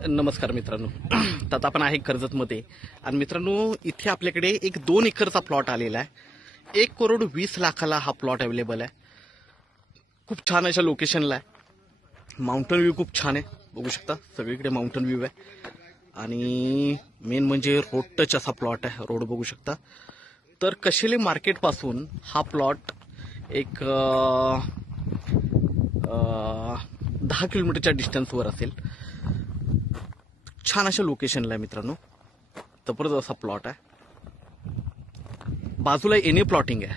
नमस्कार मित्रांनो. तर आता आपण आहे कर्जतमध्ये आणि मित्रांनो इथे आपल्याकडे एक 2 एकरचा प्लॉट आलेला आहे. 1,20,00,000ला हा प्लॉट अवेलेबल आहे. खूप छान अशा लोकेशनला आहे. माउंटन व्ह्यू खूप छान आहे, बघू शकता सगळीकडे माउंटन व्ह्यू आहे. आणि मेन म्हणजे रोड टच असा प्लॉट आहे, रोड बघू शकता. तर कशेले मार्केटपासून हा प्लॉट एक 10 किलोमीटरच्या डिस्टन्सवर असेल. छान अशा लोकेशनला आहे मित्रांनो, जबरदस्त असा प्लॉट आहे. बाजूला एने प्लॉटिंग आहे.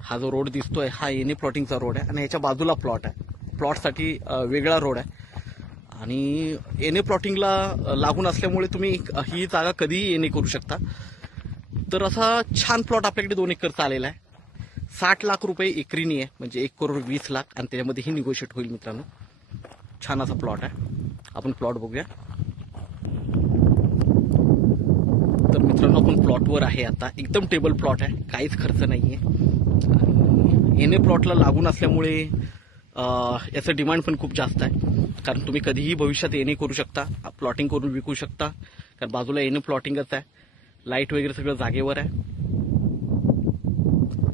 हा जो रोड दिसतोय हा एने प्लॉटिंगचा रोड आहे आणि ह्याच्या बाजूला प्लॉट आहे. प्लॉटसाठी वेगळा रोड आहे आणि एने प्लॉटिंगला लागून असल्यामुळे तुम्ही ही जागा कधीही एने करू शकता. तर असा छान प्लॉट आपल्याकडे 2 एकरचा आलेला आहे. 60 लाख रुपये एकरीनी आहे, म्हणजे 1,20,00,000 आणि त्याच्यामध्येही निगोशिएट होईल मित्रांनो. छान असा प्लॉट आहे. आपण प्लॉट बघूया. तर मित्रांनो आपण प्लॉटवर आहे आता. एकदम टेबल प्लॉट आहे, काहीच खर्च नाही आहे. एने प्लॉटला लागून असल्यामुळे याचं डिमांड पण खूप जास्त आहे. कारण तुम्ही कधीही भविष्यात एने करू शकता, प्लॉटिंग करून विकू शकता. कारण बाजूला एने प्लॉटिंगच आहे. लाईट वगैरे सगळं जागेवर आहे.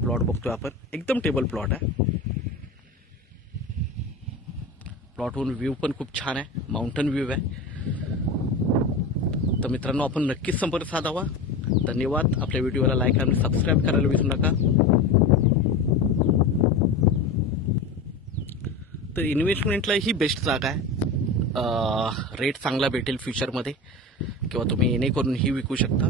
प्लॉट बघतोय आपण, एकदम टेबल प्लॉट आहे. प्लॉटवरून व्ह्यू पण खूप छान आहे, माउंटन व्ह्यू आहे. तर मित्रांनो आपण नक्कीच संपर्क साधावा. धन्यवाद. आपल्या व्हिडिओला लाईक आणि सबस्क्राईब करायला विसरू नका. तर इन्व्हेस्टमेंटला ही बेस्ट जागा आहे. रेट चांगला भेटेल फ्युचरमध्ये, किंवा तुम्ही येणे करून ही विकू शकता.